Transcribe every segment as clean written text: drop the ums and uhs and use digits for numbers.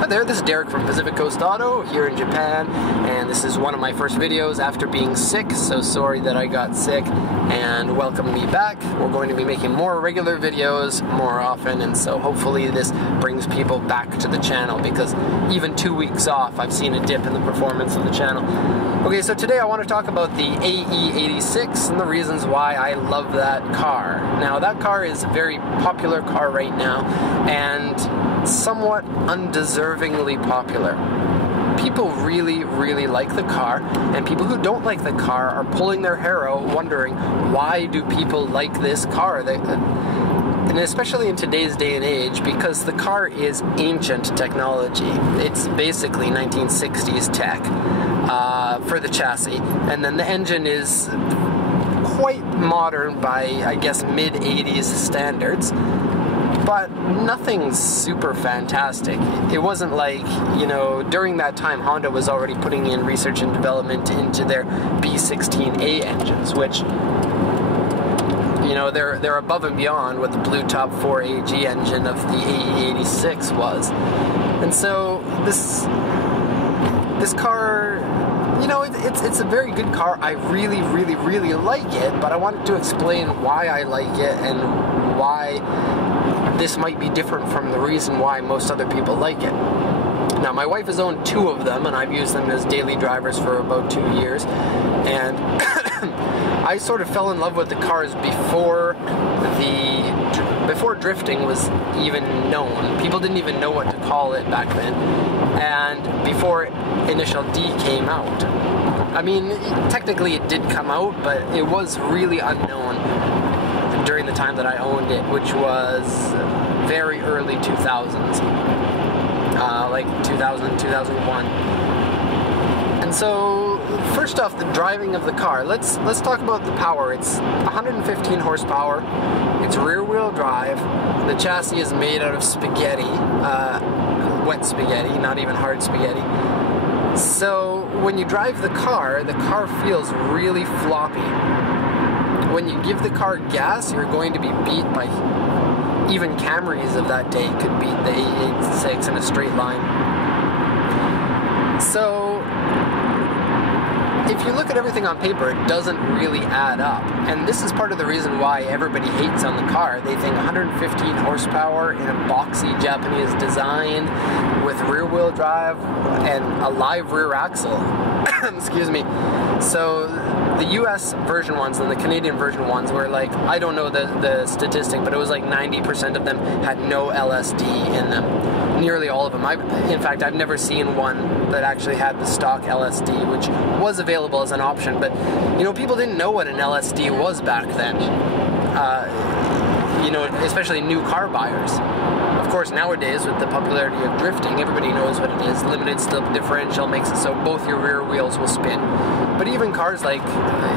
Hi there, this is Derek from Pacific Coast Auto here in Japan, and this is one of my first videos after being sick, so sorry that I got sick, and welcome me back. We're going to be making more regular videos more often, and so hopefully this brings people back to the channel, because even 2 weeks off I've seen a dip in the performance of the channel. Okay, so today I want to talk about the AE86 and the reasons why I love that car. Now, that car is a very popular car right now, and somewhat undeservingly popular. People really, really like the car, and people who don't like the car are pulling their hair out wondering, why do people like this car? And especially in today's day and age, because the car is ancient technology. It's basically 1960s tech for the chassis, and then the engine is quite modern by, I guess, mid-80s standards. But nothing super fantastic. It wasn't like, you know, during that time Honda was already putting in research and development into their B16A engines, which, you know, they're above and beyond what the Blue Top 4AG engine of the AE86 was. And so this car, you know, it's a very good car. I really, really, really like it, but I wanted to explain why I like it and why this might be different from the reason why most other people like it. Now, my wife has owned 2 of them, and I've used them as daily drivers for about 2 years, and I sort of fell in love with the cars before drifting was even known. People didn't even know what to call it back then, and before Initial D came out. I mean, technically it did come out, but it was really unknown during the time that I owned it, which was very early 2000s, like 2000, 2001. And so, first off, the driving of the car. Let's talk about the power. It's 115 horsepower. It's rear-wheel drive. The chassis is made out of spaghetti, wet spaghetti, not even hard spaghetti. So when you drive the car feels really floppy. When you give the car gas, you're going to be beat by, even Camrys of that day could beat the AE86 in a straight line. So, if you look at everything on paper, it doesn't really add up. And this is part of the reason why everybody hates on the car. They think 115 horsepower in a boxy Japanese design with rear-wheel drive and a live rear axle. Excuse me. So the US version ones and the Canadian version ones were like, I don't know the statistic, but it was like 90% of them had no LSD in them. Nearly all of them. In fact, I've never seen one that actually had the stock LSD, which was available as an option, but, you know, people didn't know what an LSD was back then. You know, especially new car buyers. Of course, nowadays, with the popularity of drifting, everybody knows what it is. Limited slip differential makes it so both your rear wheels will spin. But even cars like,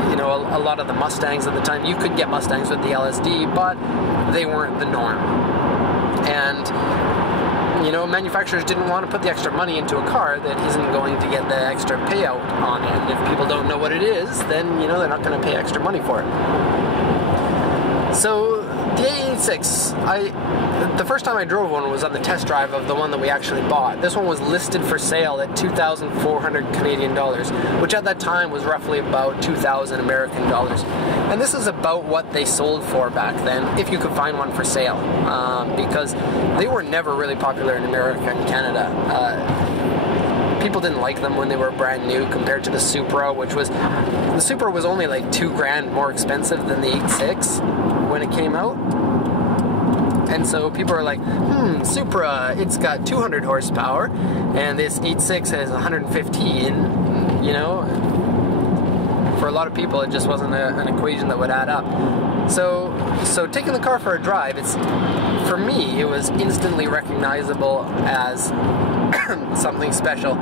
you know, a lot of the Mustangs at the time, you could get Mustangs with the LSD, but they weren't the norm. And, you know, manufacturers didn't want to put the extra money into a car that isn't going to get the extra payout on it. And if people don't know what it is, then, you know, they're not going to pay extra money for it. So, the AE86, the first time I drove one was on the test drive of the one that we actually bought. This one was listed for sale at 2,400 Canadian dollars, which at that time was roughly about 2,000 American dollars. And this is about what they sold for back then, if you could find one for sale, because they were never really popular in America and Canada. People didn't like them when they were brand new compared to the Supra, the Supra was only like $2,000 more expensive than the 86 when it came out. And so people are like, Supra, it's got 200 horsepower, and this 86 has 115, you know? For a lot of people, it just wasn't an equation that would add up. So taking the car for a drive, for me, it was instantly recognizable as something special.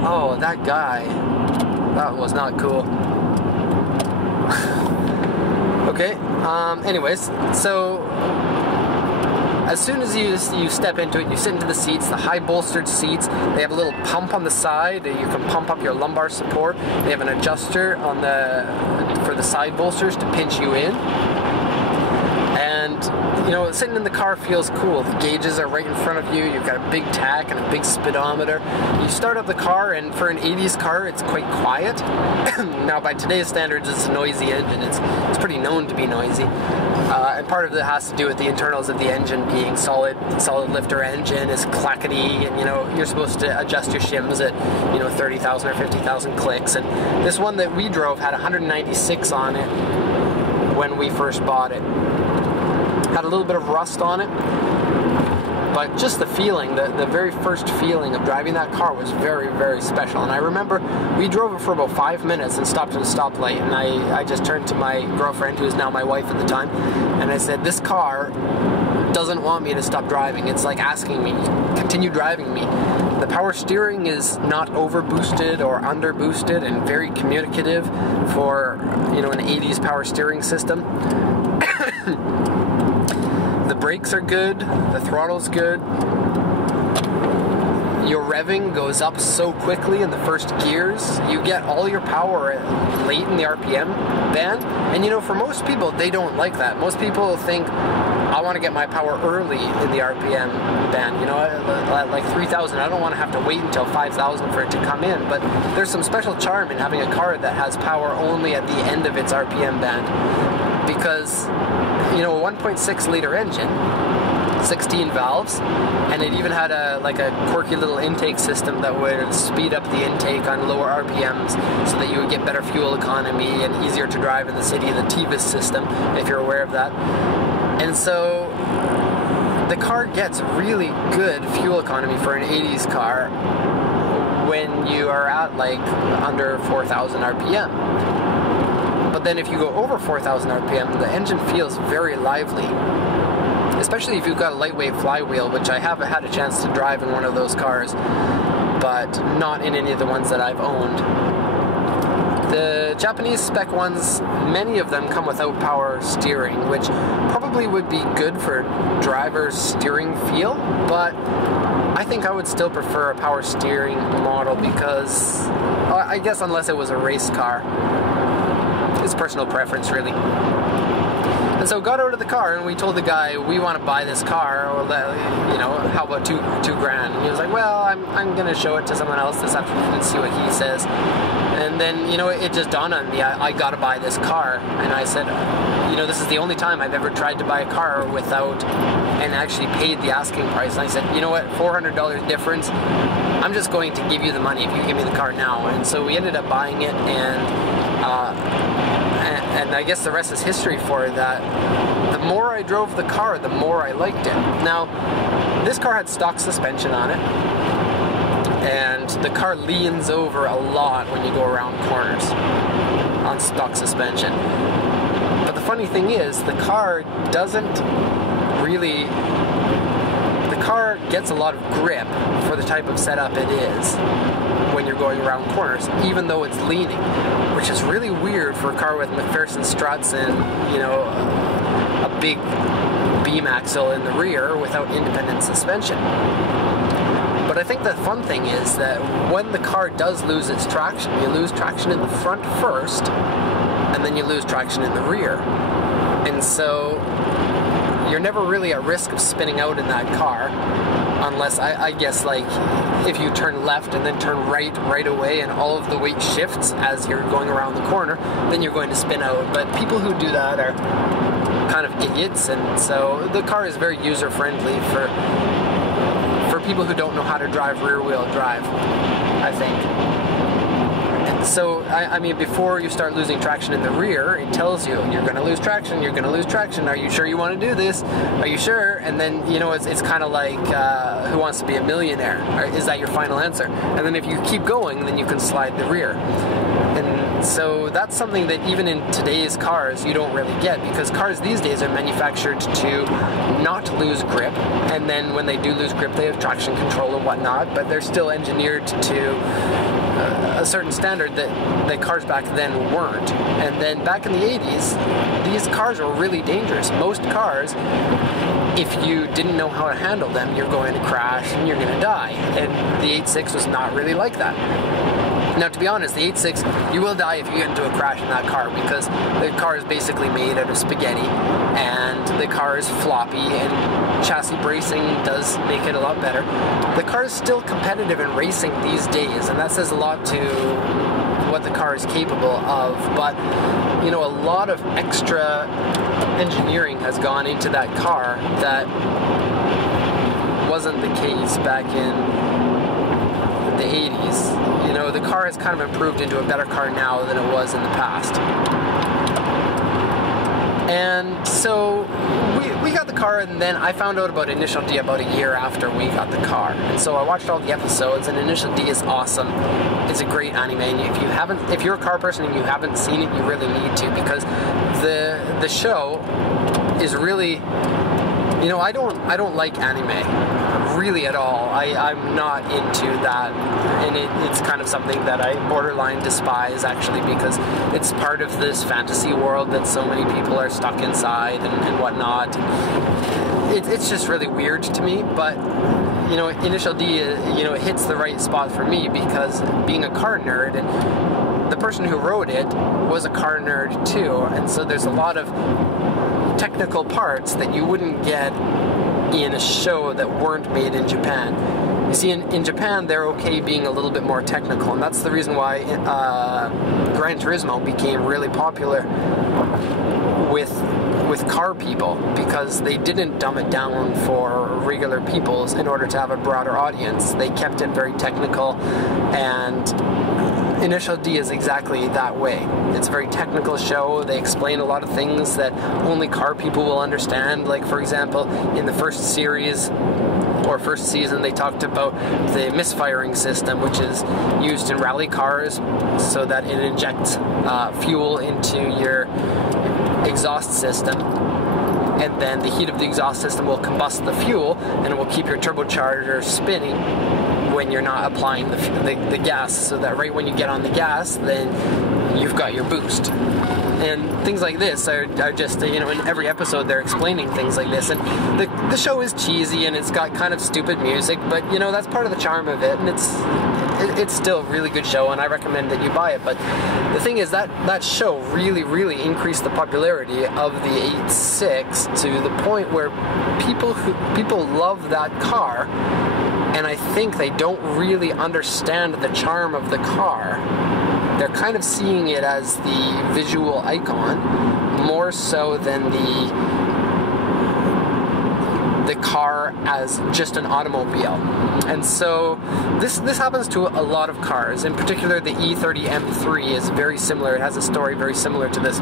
Oh, that guy, that was not cool. Okay, anyways, so as soon as you step into it, you sit into the seats, the high bolstered seats. They have a little pump on the side. You can pump up your lumbar support. They have an adjuster for the side bolsters to pinch you in. And And, you know, sitting in the car feels cool. The gauges are right in front of you. You've got a big tach and a big speedometer. You start up the car, and for an 80s car, it's quite quiet. Now, by today's standards, it's a noisy engine. It's pretty known to be noisy. And part of it has to do with the internals of the engine being solid lifter engine, is clackety, and, you know, you're supposed to adjust your shims at, you know, 30,000 or 50,000 clicks. And this one that we drove had 196 on it when we first bought it. Had a little bit of rust on it, but just the feeling, the very first feeling of driving that car was very, very special. And I remember we drove it for about 5 minutes and stopped at a stoplight, and I just turned to my girlfriend, who is now my wife at the time, and I said, this car doesn't want me to stop driving. It's like asking me, continue driving me. The power steering is not over boosted or under boosted, and very communicative for, you know, an 80s power steering system. The brakes are good, the throttle's good. Your revving goes up so quickly in the first gears. You get all your power late in the RPM band. And, you know, for most people, they don't like that. Most people think, I want to get my power early in the RPM band. You know, like 3,000, I don't want to have to wait until 5,000 for it to come in. But there's some special charm in having a car that has power only at the end of its RPM band. Because, you know, a 1.6 liter engine, 16 valves, and it even had a quirky little intake system that would speed up the intake on lower RPMs so that you would get better fuel economy and easier to drive in the city, the TVIS system, if you're aware of that. And so the car gets really good fuel economy for an 80s car when you are at like under 4,000 RPM. But then if you go over 4,000 RPM, the engine feels very lively. Especially if you've got a lightweight flywheel, which I have had a chance to drive in one of those cars, but not in any of the ones that I've owned. The Japanese spec ones, many of them come without power steering, which probably would be good for driver's steering feel, but I think I would still prefer a power steering model because, I guess unless it was a race car. It's personal preference, really. And so got out of the car, and we told the guy, we want to buy this car, or, you know, how about two grand? And he was like, well, I'm going to show it to someone else this afternoon and see what he says. And then, you know, it just dawned on me, I got to buy this car. And I said, you know, this is the only time I've ever tried to buy a car without, and actually paid the asking price. And I said, you know what, $400 difference, I'm just going to give you the money if you give me the car now. And so we ended up buying it, and I guess the rest is history for that. The more I drove the car, the more I liked it. Now, this car had stock suspension on it, and the car leans over a lot when you go around corners on stock suspension. But the funny thing is, the car doesn't really... The car gets a lot of grip for the type of setup it is when you're going around corners, even though it's leaning, which is really weird for a car with McPherson struts and, you know, a big beam axle in the rear without independent suspension. But I think the fun thing is that when the car does lose its traction, you lose traction in the front first, and then you lose traction in the rear. And so you're never really at risk of spinning out in that car, unless, I guess, like, if you turn left and then turn right away and all of the weight shifts as you're going around the corner, then you're going to spin out. But people who do that are kind of idiots, and so the car is very user-friendly for people who don't know how to drive rear-wheel drive, I think. So, I mean, before you start losing traction in the rear, it tells you, you're going to lose traction, you're going to lose traction, are you sure you want to do this? Are you sure? And then, you know, it's kind of like, Who Wants to Be a Millionaire? Or, is that your final answer? And then if you keep going, then you can slide the rear. And so that's something that even in today's cars you don't really get, because cars these days are manufactured to not lose grip, and then when they do lose grip they have traction control and whatnot, but they're still engineered to a certain standard that cars back then weren't. And then back in the 80s, these cars were really dangerous. Most cars, if you didn't know how to handle them, you're going to crash and you're going to die. And the 86 was not really like that. Now, to be honest, the 86, you will die if you get into a crash in that car, because the car is basically made out of spaghetti, and the car is floppy, and chassis bracing does make it a lot better. The car is still competitive in racing these days, and that says a lot to what the car is capable of. But you know, a lot of extra engineering has gone into that car that wasn't the case back in the 80s. You know, the car has kind of improved into a better car now than it was in the past. And so we got the car, and then I found out about Initial D about a year after we got the car. And so I watched all the episodes, and Initial D is awesome. It's a great anime, and if you're a car person and you haven't seen it, you really need to, because the show is really, you know, I don't like anime really at all. I'm not into that, and it's kind of something that I borderline despise, actually, because it's part of this fantasy world that so many people are stuck inside and whatnot. It's just really weird to me. But you know, Initial D, you know, it hits the right spot for me, because being a car nerd, and the person who wrote it was a car nerd too, and so there's a lot of technical parts that you wouldn't get in a show that weren't made in Japan. You see, in Japan, they're okay being a little bit more technical, and that's the reason why Gran Turismo became really popular with car people, because they didn't dumb it down for regular peoples in order to have a broader audience. They kept it very technical, and Initial D is exactly that way. It's a very technical show. They explain a lot of things that only car people will understand. Like, for example, in the first series or first season, they talked about the misfiring system, which is used in rally cars so that it injects fuel into your exhaust system, and then the heat of the exhaust system will combust the fuel, and it will keep your turbocharger spinning when you're not applying the gas, so that right when you get on the gas, then you've got your boost. And things like this are just, you know, in every episode they're explaining things like this, and the show is cheesy and it's got kind of stupid music, but you know, that's part of the charm of it, and it's still a really good show, and I recommend that you buy it. But the thing is that show really increased the popularity of the 86 to the point where people love that car, and I think they don't really understand the charm of the car. They're kind of seeing it as the visual icon more so than the car as just an automobile. And so this happens to a lot of cars. In particular, the E30 M3 is very similar. It has a story very similar to this.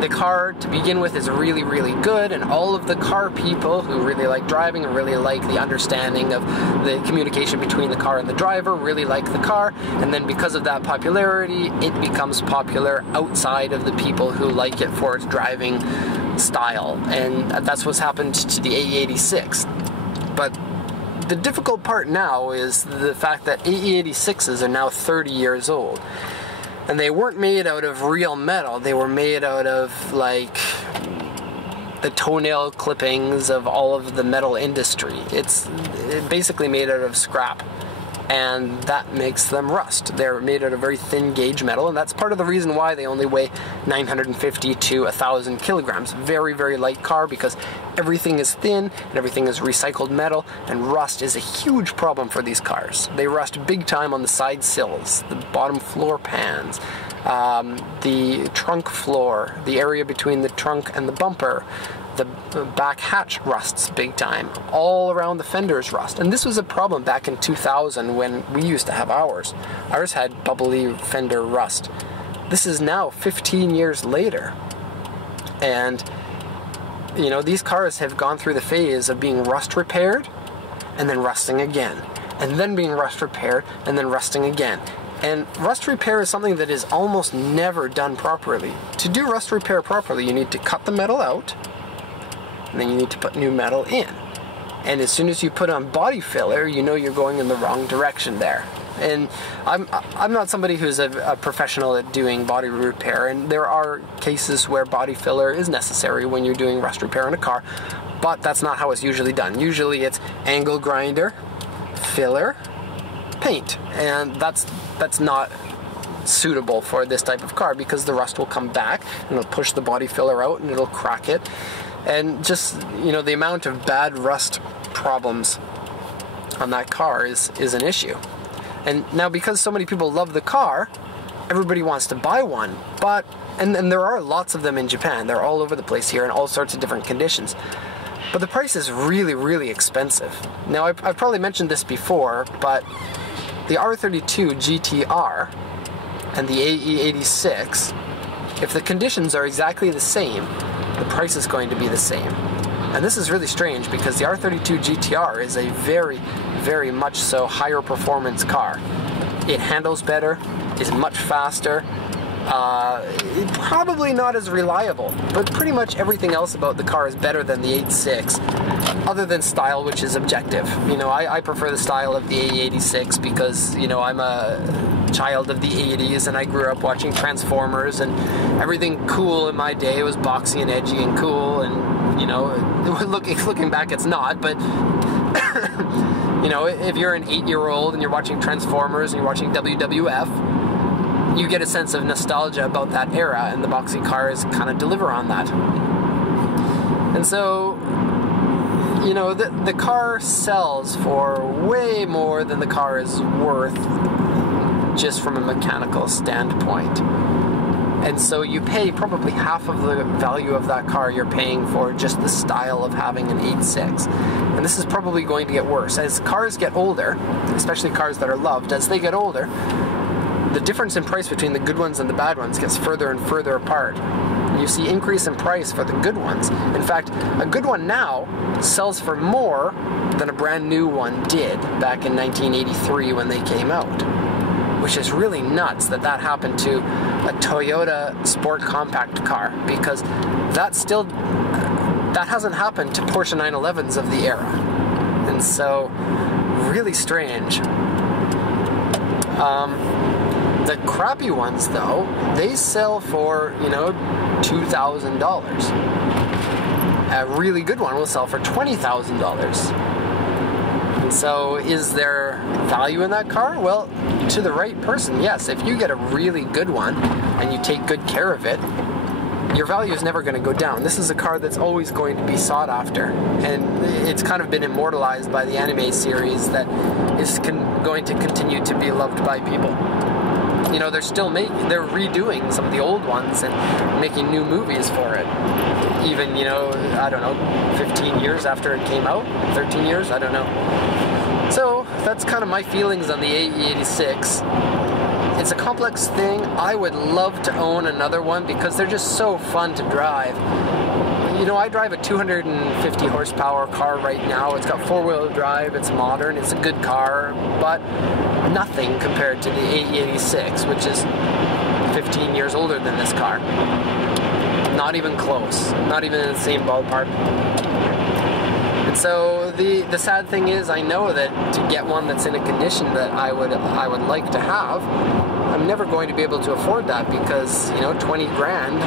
The car, to begin with, is really good, and all of the car people who really like driving and really like the understanding of the communication between the car and the driver really like the car, and then because of that popularity, it becomes popular outside of the people who like it for its driving style, and that's what's happened to the AE86. But the difficult part now is the fact that AE86s are now 30 years old. And they weren't made out of real metal. They were made out of, like, the toenail clippings of all of the metal industry. It's basically made out of scrap. And that makes them rust. They're made out of very thin gauge metal, and that's part of the reason why they only weigh 950 to 1,000 kilograms. Very light car, because everything is thin and everything is recycled metal, and rust is a huge problem for these cars. They rust big time on the side sills, the bottom floor pans, the trunk floor, the area between the trunk and the bumper. The back hatch rusts big time. All around the fenders rust. And this was a problem back in 2000 when we used to have ours. Ours had bubbly fender rust. This is now 15 years later. And, you know, these cars have gone through the phase of being rust repaired and then rusting again. And then being rust repaired and then rusting again. And rust repair is something that is almost never done properly. To do rust repair properly, you need to cut the metal out, and then you need to put new metal in. And as soon as you put on body filler, you know you're going in the wrong direction there. And I'm not somebody who's a professional at doing body repair, and there are cases where body filler is necessary when you're doing rust repair in a car, but that's not how it's usually done. Usually it's angle grinder, filler, paint, and that's not suitable for this type of car, because the rust will come back and it'll push the body filler out and it'll crack it. And just, you know, the amount of bad rust problems on that car is an issue. And now, because so many people love the car, everybody wants to buy one. But and there are lots of them in Japan. They're all over the place here in all sorts of different conditions. But the price is really, really expensive. Now, I've probably mentioned this before, but the R32 GTR and the AE86, if the conditions are exactly the same, the price is going to be the same. And this is really strange, because the R32 GTR is a very, very much so higher performance car. It handles better, is much faster, probably not as reliable, but pretty much everything else about the car is better than the 86, other than style, which is objective. You know, I prefer the style of the AE86 because, you know, I'm a child of the 80s and I grew up watching Transformers, and everything cool in my day was boxy and edgy and cool, and, you know, looking back it's not, but you know, if you're an 8-year-old and you're watching Transformers and you're watching WWF, you get a sense of nostalgia about that era, and the boxy cars kind of deliver on that. And so, you know, the car sells for way more than the car is worth, just from a mechanical standpoint. And so you pay probably half of the value of that car you're paying for just the style of having an 86. And this is probably going to get worse. As cars get older, especially cars that are loved, as they get older, the difference in price between the good ones and the bad ones gets further and further apart. You see increase in price for the good ones. In fact, a good one now sells for more than a brand new one did back in 1983 when they came out. Which is really nuts that happened to a Toyota Sport compact car, because that hasn't happened to Porsche 911s of the era. And so, really strange. The crappy ones, though, they sell for, you know, $2,000. A really good one will sell for $20,000. And so, is there value in that car? Well, to the right person, yes. If you get a really good one and you take good care of it, your value is never going to go down. This is a car that's always going to be sought after, and it's kind of been immortalized by the anime series that is going to continue to be loved by people. You know, they're redoing some of the old ones and making new movies for it. Even, you know, I don't know, 15 years after it came out, 13 years, I don't know. So that's kind of my feelings on the AE86. It's a complex thing. I would love to own another one because they're just so fun to drive. You know, I drive a 250 horsepower car right now. It's got 4-wheel drive, it's modern, it's a good car, but nothing compared to the AE86, which is 15 years older than this car. Not even close, not even in the same ballpark. And so the sad thing is, I know that to get one that's in a condition that I would like to have, I'm never going to be able to afford that, because, you know, 20 grand,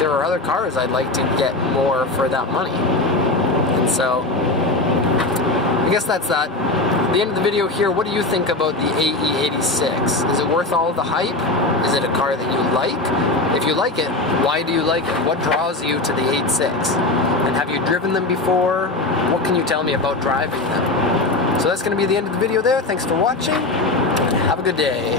there are other cars I'd like to get more for that money. And so I guess that's that. At the end of the video here, what do you think about the AE86? Is it worth all the hype? Is it a car that you like? If you like it, why do you like it? What draws you to the 86? And have you driven them before? What can you tell me about driving them? So that's going to be the end of the video there. Thanks for watching, and have a good day.